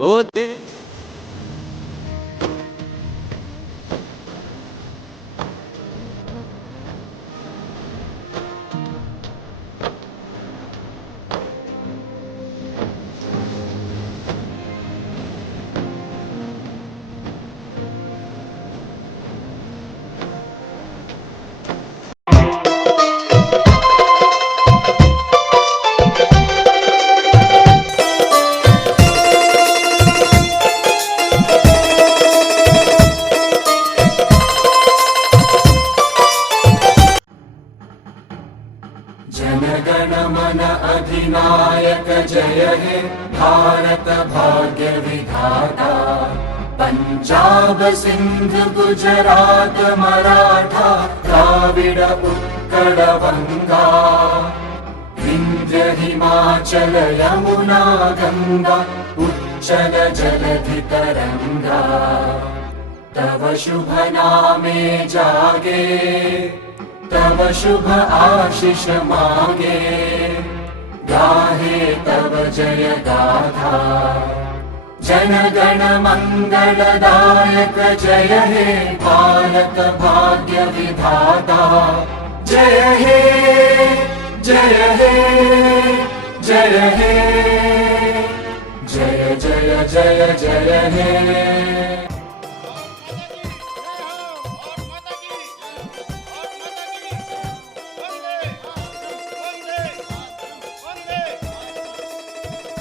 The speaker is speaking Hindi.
होते। जनगण मन अधिनायक जय हे भारत भाग्य विधाता। पंजाब सिंध गुजरात मराठा द्राविड उत्कल बंगा। विंध्य हिमाचल यमुना गंगा उच्चल जलधि तरंगा। तव शुभ नामे जागे तव शुभ आशीष मांगे। गाहे तव जय गाथा जन गण मंगलदायक जय हे भारत भाग्य विधाता। जय हे जय हे जय हे जय जय जय जय हे।